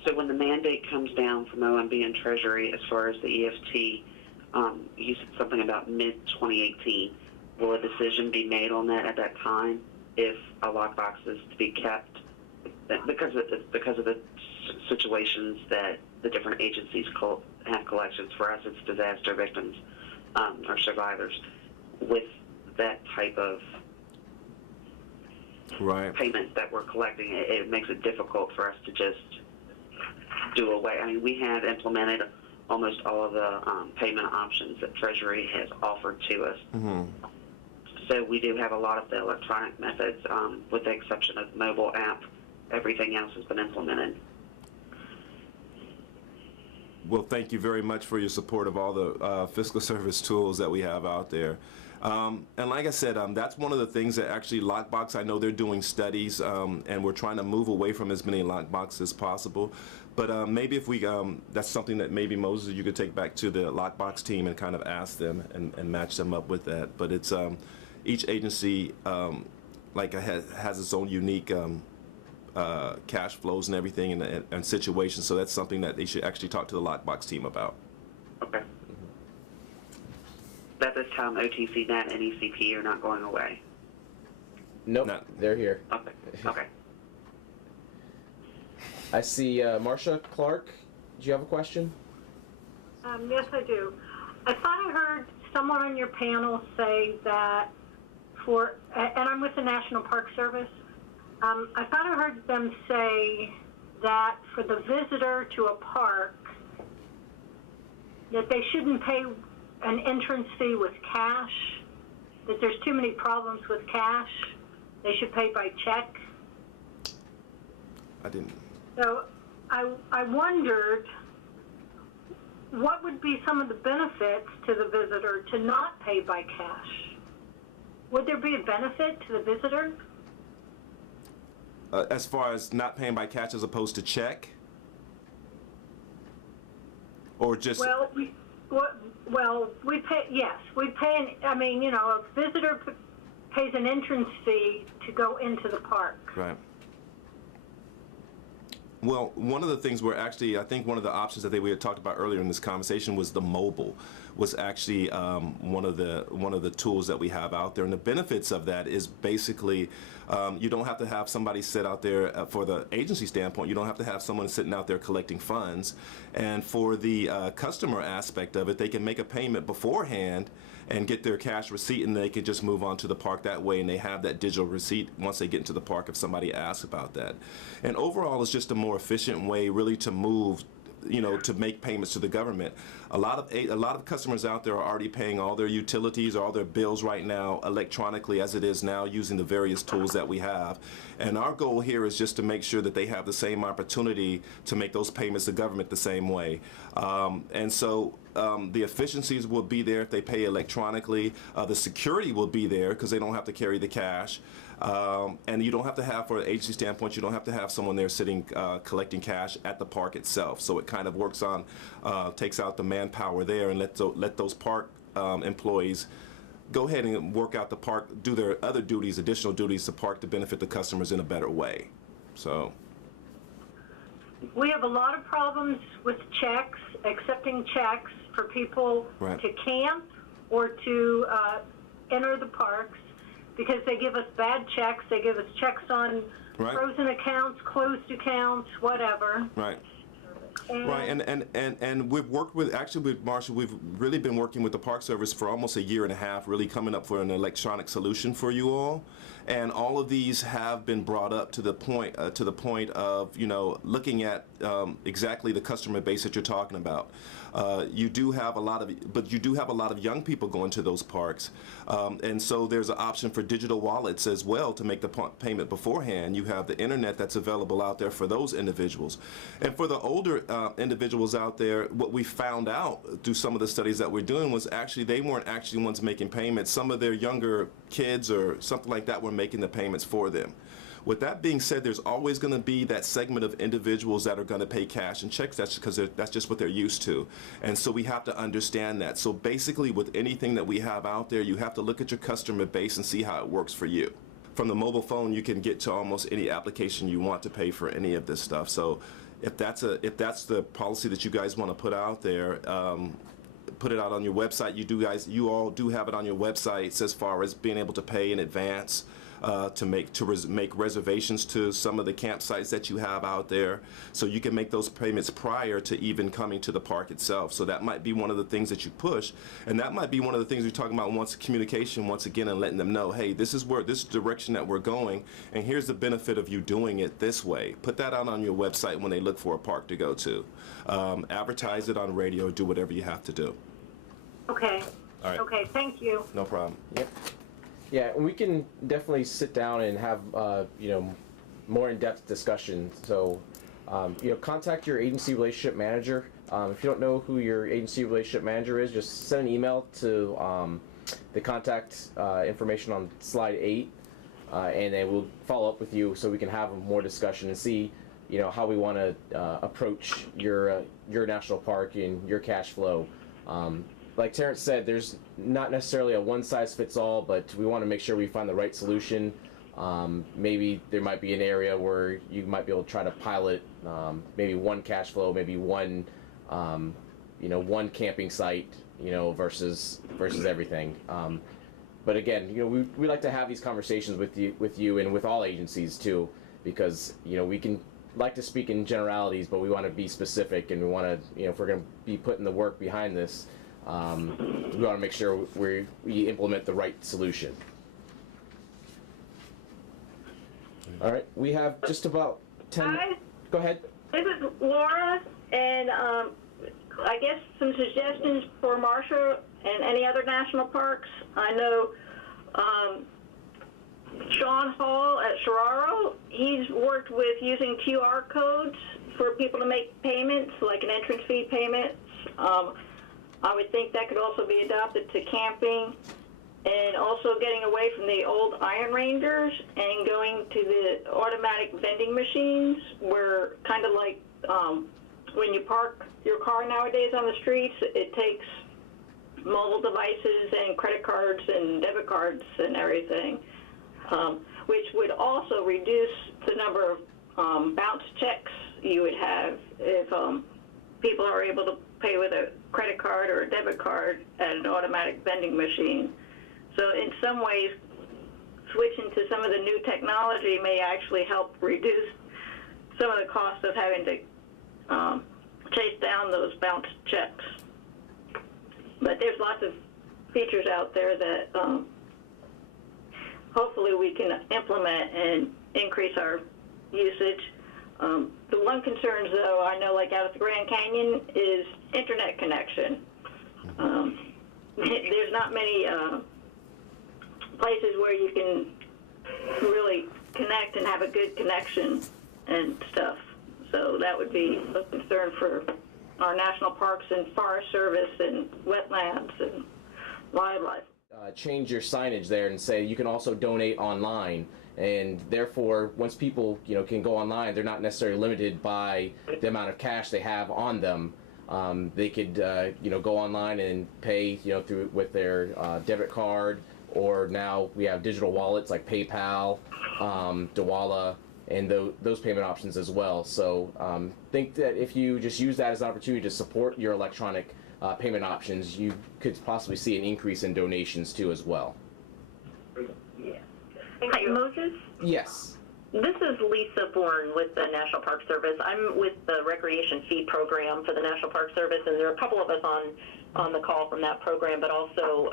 So when the mandate comes down from OMB and Treasury as far as the EFT, you said something about mid-2018. Will a decision be made on that at that time if a lockbox is to be kept? Because of the situations that the different agencies have collections. For us, it's disaster victims or survivors. With that type of payment that we're collecting, it makes it difficult for us to just do away. I mean, we have implemented almost all of the payment options that Treasury has offered to us. Mm-hmm. So we do have a lot of the electronic methods, with the exception of mobile app. Everything else has been implemented. Well, thank you very much for your support of all the Fiscal Service tools that we have out there. And like I said, that's one of the things that actually Lockbox, I know they're doing studies, and we're trying to move away from as many Lockboxes as possible. But maybe if we, that's something that maybe Moses, you could take back to the Lockbox team and kind of ask them and match them up with that. But it's each agency has its own unique cash flows and everything and situations. So that's something that they should actually talk to the Lockbox team about. Okay. At this time, OTCnet and ECP are not going away. Nope, they're here. Okay. Okay. I see Marcia Clark. Do you have a question? Yes, I do. I thought I heard someone on your panel say that and I'm with the National Park Service, I thought I heard them say that for the visitor to a park, that they shouldn't pay an entrance fee with cash, that there's too many problems with cash, they should pay by check. I didn't. So I wondered what would be some of the benefits to the visitor to not pay by cash? Would there be a benefit to the visitor? As far as not paying by cash as opposed to check? Or just... Well, we pay, yes, we pay, a visitor pays an entrance fee to go into the park. Right. Well, one of the things I think one of the options that we had talked about earlier in this conversation was the mobile, was actually one of the tools that we have out there. And the benefits of that is basically you don't have to have somebody sit out there for the agency standpoint. You don't have to have someone sitting out there collecting funds. And for the customer aspect of it, they can make a payment beforehand and get their cash receipt, and they can just move on to the park that way, and they have that digital receipt once they get into the park if somebody asks about that. And overall, it's just a more efficient way really to move, to make payments to the government. A lot of customers out there are already paying all their utilities or all their bills right now electronically as it is now, using the various tools that we have. And our goal here is just to make sure that they have the same opportunity to make those payments to government the same way. And so the efficiencies will be there if they pay electronically. The security will be there because they don't have to carry the cash. And you don't have to have, for an agency standpoint, you don't have to have someone there sitting collecting cash at the park itself. So it kind of works on, takes out the manpower there and let those park employees go ahead and work out the park, do their other duties, additional duties to park to benefit the customers in a better way. So we have a lot of problems with checks, accepting checks for people to camp or to enter the parks, because they give us bad checks. They give us checks on frozen accounts, closed accounts, whatever. Right. And we've worked with Marshall, we've really been working with the Park Service for almost a year and a half, really coming up for an electronic solution for you all. And all of these have been brought up to the point of, looking at exactly the customer base that you're talking about. You do have a lot of young people going to those parks, and so there's an option for digital wallets as well to make the payment beforehand. You have the internet that's available out there for those individuals, and for the older younger individuals out there, what we found out through some of the studies that we're doing was actually they weren't actually ones making payments. Some of their younger kids or something like that were making the payments for them. With that being said, there's always going to be that segment of individuals that are going to pay cash and checks. That's because that's just what they're used to. And so we have to understand that. So basically with anything that we have out there, you have to look at your customer base and see how it works for you. From the mobile phone, you can get to almost any application you want to pay for any of this stuff. So if that's the policy that you guys want to put out there, put it out on your website. You all do have it on your websites as far as being able to pay in advance. To make reservations to some of the campsites that you have out there, so you can make those payments prior to even coming to the park itself. So that might be one of the things that you push, and that might be one of the things we're talking about once communication once again, and letting them know, hey, this is direction that we're going, and here's the benefit of you doing it this way. Put that out on your website when they look for a park to go to. Advertise it on radio. Do whatever you have to do. Okay. All right. Okay, thank you. No problem. Yep. Yeah, we can definitely sit down and have more in-depth discussion. So, contact your agency relationship manager. If you don't know who your agency relationship manager is, just send an email to the contact information on slide 8, and then we'll follow up with you so we can have more discussion and see, how we want to approach your national park and your cash flow. Like Terrence said, there's not necessarily a one-size-fits-all, but we want to make sure we find the right solution. Maybe there might be an area where you might be able to try to pilot maybe one cash flow, maybe one, one camping site, versus everything. But again, we like to have these conversations with you and with all agencies too, because we can like to speak in generalities, but we want to be specific, and we want to, if we're going to be putting the work behind this. We want to make sure we implement the right solution. All right, we have just about 10. Hi. Go ahead. This is Laura, and I guess some suggestions for Marshall and any other national parks. I know Sean Hall at Sherraro, he's worked with using QR codes for people to make payments, like an entrance fee payment. I would think that could also be adopted to camping, and also getting away from the old Iron Rangers and going to the automatic vending machines, where kind of like when you park your car nowadays on the streets, it takes mobile devices and credit cards and debit cards and everything, which would also reduce the number of bounce checks you would have if people are able to pay with a credit card or a debit card at an automatic vending machine. So in some ways, switching to some of the new technology may actually help reduce some of the cost of having to chase down those bounce checks. But there's lots of features out there that hopefully we can implement and increase our usage. The one concern, though, I know, like out at the Grand Canyon, is internet connection. There's not many places where you can really connect and have a good connection and stuff. So that would be a concern for our national parks and Forest Service and wetlands and wildlife. Change your signage there and say you can also donate online. And therefore, once people can go online, they're not necessarily limited by the amount of cash they have on them. They could go online and pay through with their debit card, or now we have digital wallets like PayPal, Dawala, and those payment options as well. So think that if you just use that as an opportunity to support your electronic payment options, you could possibly see an increase in donations too as well. Yeah. Hi, Moses? Yes. This is Lisa Bourne with the National Park Service. I'm with the Recreation Fee Program for the National Park Service, and there are a couple of us on the call from that program, but also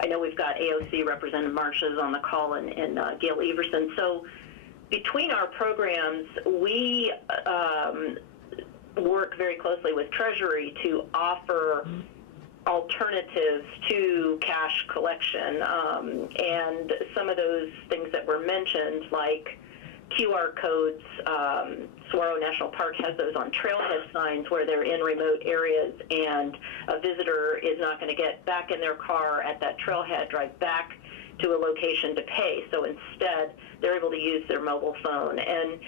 I know we've got AOC Representative Marsh's on the call and Gail Everson. So between our programs, we work very closely with Treasury to offer alternatives to cash collection, and some of those things that were mentioned, like QR codes. Saguaro National Park has those on trailhead signs where they're in remote areas, and a visitor is not going to get back in their car at that trailhead, drive back to a location to pay. So instead, they're able to use their mobile phone, and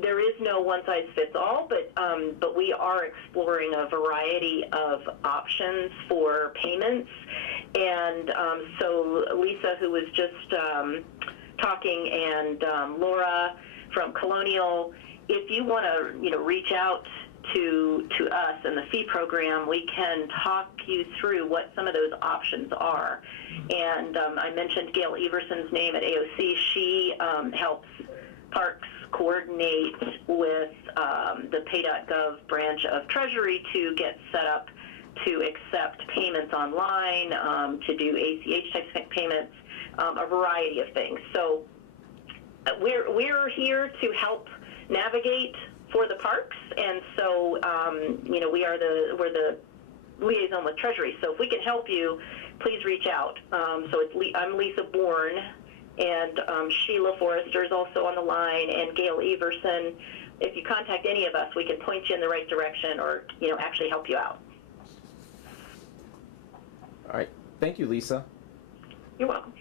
there is no one-size-fits-all, but we are exploring a variety of options for payments. And so Lisa, who was just talking, and Laura from Colonial, if you want to reach out to us and the fee program, we can talk you through what some of those options are. And I mentioned Gail Everson's name at AOC. She helps parks coordinate with the pay.gov branch of Treasury to get set up to accept payments online, to do ACH type payments, a variety of things. So we're here to help navigate for the parks, and so we're the liaison with Treasury. So if we can help you, please reach out. I'm Lisa Bourne, and Sheila Forrester is also on the line, and Gail Everson. If you contact any of us, we can point you in the right direction, or actually help you out. All right, thank you, Lisa. You're welcome.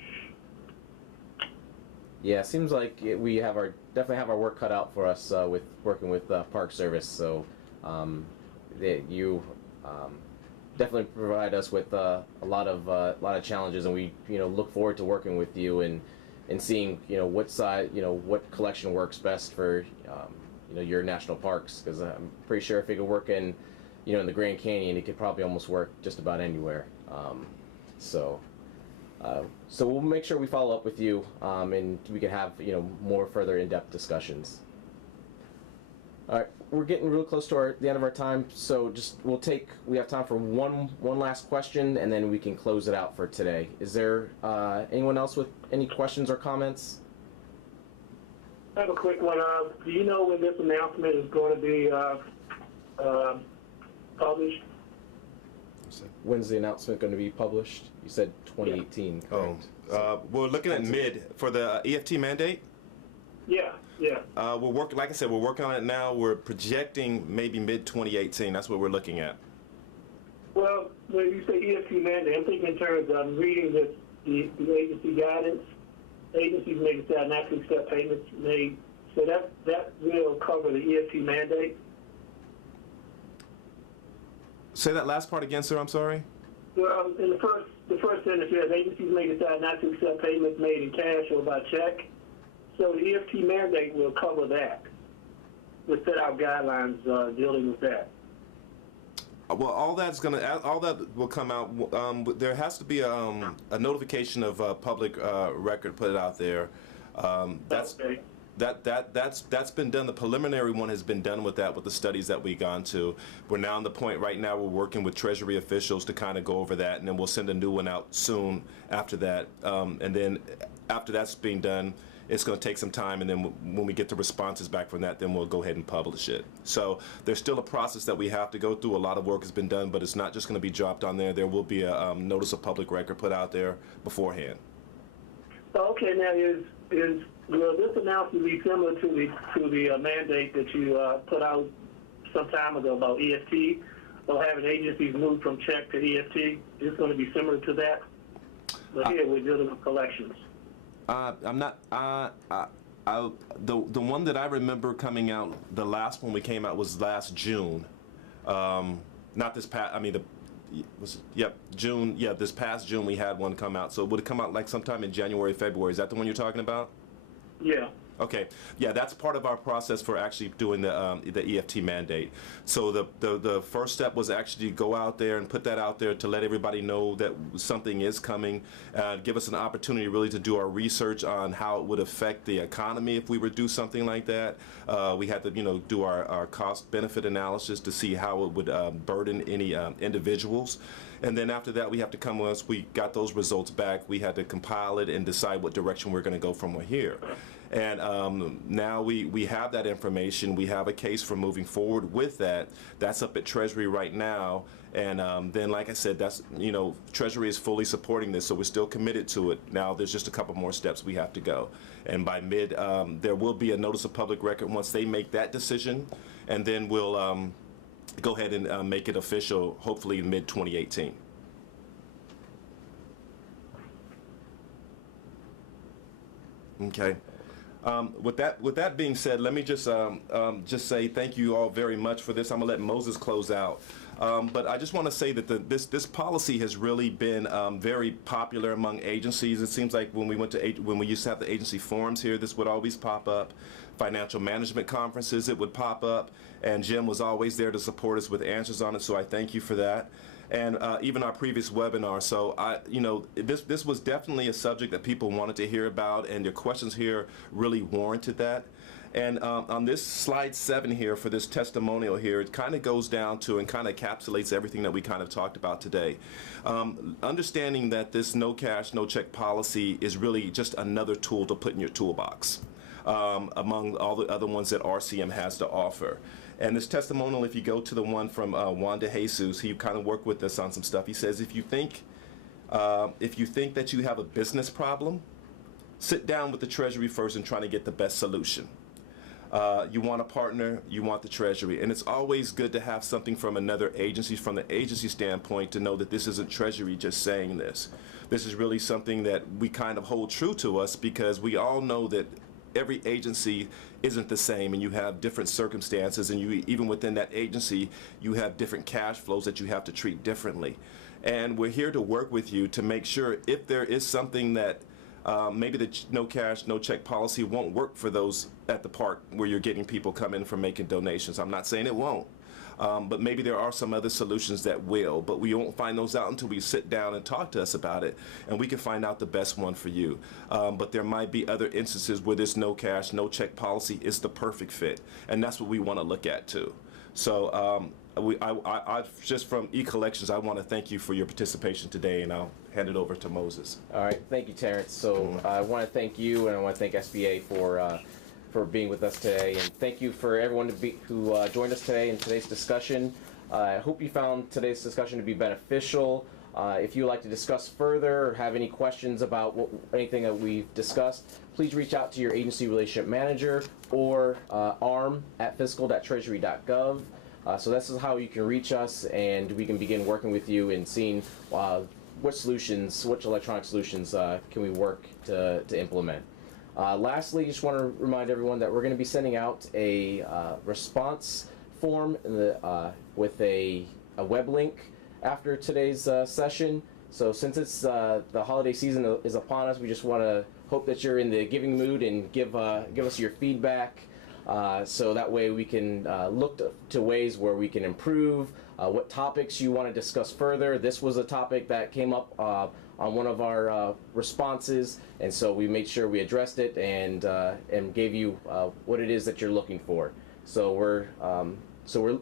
Yeah, seems like we definitely have our work cut out for us with working with Park Service. So you definitely provide us with a lot of challenges, and we look forward to working with you and seeing what collection works best for your national parks, because I'm pretty sure if it could work in in the Grand Canyon, it could probably almost work just about anywhere. So we'll make sure we follow up with you, and we can have more further in-depth discussions. All right, we're getting real close to the end of our time, so we have time for one last question, and then we can close it out for today. Is there anyone else with any questions or comments? I have a quick one. Do you know when this announcement is going to be published? When's the announcement going to be published? You said 2018, correct? We're looking at mid for the EFT mandate. Yeah. We're working, like I said, we're working on it now. We're projecting maybe mid 2018. That's what we're looking at. Well, when you say EFT mandate, I'm thinking in terms of reading the agency guidance. Agencies may decide not to accept payments made, so that will cover the EFT mandate. Say that last part again, sir. I'm sorry. Well, in the first sentence, says agencies may decide not to accept payments made in cash or by check. So the EFT mandate will cover that. We'll set out guidelines dealing with that. Well, all that will come out. There has to be a notification of public record put out there. That's been done. The preliminary one has been done with the studies that we've gone to. We're now on the point right now. We're working with Treasury officials to kind of go over that, and then we'll send a new one out soon after that. And then after that's being done, it's going to take some time, and then when we get the responses back from that, then we'll go ahead and publish it. So there's still a process that we have to go through. A lot of work has been done, but it's not just going to be dropped on there. There will be a notice of public record put out there beforehand. Okay, now will this announcement be similar to the mandate that you put out some time ago about EFT, or having agencies move from check to EFT? Is it going to be similar to that? But here we're dealing with collections. I'm not. The one that I remember coming out, the last one we came out was last June. Not this past. I mean, June. Yeah, this past June we had one come out. So it would have come out like sometime in January, February. Is that the one you're talking about? Yeah. Okay. Yeah, that's part of our process for actually doing the EFT mandate. So the first step was actually go out there and put that out there to let everybody know that something is coming, give us an opportunity really to do our research on how it would affect the economy if we were to do something like that. We had to do our cost benefit analysis to see how it would burden any individuals. And then after that, we have to come, once we got those results back, we had to compile it and decide what direction we're going to go from here. And now we have that information. We have a case for moving forward with that. That's up at Treasury right now. And then, like I said, that's, you know, Treasury is fully supporting this, so we're still committed to it. Now there's just a couple more steps we have to go. And by mid, there will be a notice of public record once they make that decision, and then we'll go ahead and make it official, hopefully mid 2018. Okay. With that being said, let me just say thank you all very much for this. I'm gonna let Moses close out, but I just want to say that this policy has really been very popular among agencies. It seems like when we used to have the agency forums here, this would always pop up. Financial management conferences, it would pop up, and Jim was always there to support us with answers on it. So I thank you for that. And even our previous webinar. So this was definitely a subject that people wanted to hear about, and your questions here really warranted that. And on this slide 7 here for this testimonial here, it kind of goes down to and kind of encapsulates everything that we kind of talked about today. Understanding that this no cash, no check policy is really just another tool to put in your toolbox among all the other ones that RCM has to offer. And this testimonial, if you go to the one from Juan De Jesus, he kind of worked with us on some stuff. He says, if you think that you have a business problem, sit down with the Treasury first and try to get the best solution. You want a partner, you want the Treasury. And it's always good to have something from another agency, from the agency standpoint, to know that this isn't Treasury just saying this. This is really something that we kind of hold true to us, because we all know that every agency isn't the same, and you have different circumstances, and you, even within that agency, you have different cash flows that you have to treat differently. And we're here to work with you to make sure if there is something that maybe the no cash, no check policy won't work for those at the park where you're getting people come in for making donations. I'm not saying it won't. But maybe there are some other solutions that will, but we won't find those out until we sit down and talk to us about it, and we can find out the best one for you. But there might be other instances where this no cash, no check policy is the perfect fit, and that's what we want to look at too. So I just from ECollections, I want to thank you for your participation today, and I'll hand it over to Moses. All right, thank you, Terrence. So I want to thank you, and I want to thank SBA for being with us today, and thank you for everyone who joined us today in today's discussion. I hope you found today's discussion to be beneficial. If you would like to discuss further or have any questions about anything that we've discussed, please reach out to your agency relationship manager or arm@fiscal.treasury.gov. So this is how you can reach us, and we can begin working with you and seeing which electronic solutions can we work to implement. Lastly, just want to remind everyone that we're going to be sending out a response form with a web link after today's session. So since it's the holiday season is upon us, we just want to hope that you're in the giving mood and give us your feedback, so that way we can look to ways where we can improve, what topics you want to discuss further. This was a topic that came up on one of our responses, and so we made sure we addressed it and gave you what it is that you're looking for. So we're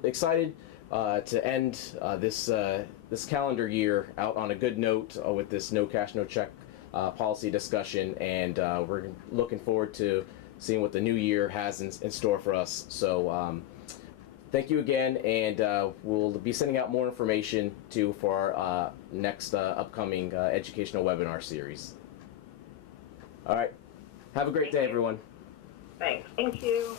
excited to end this calendar year out on a good note with this no cash, no check policy discussion, and we're looking forward to seeing what the new year has in store for us. So thank you again, and we'll be sending out more information too for our next upcoming educational webinar series. All right, have a great day, everyone. Thanks. Thank you.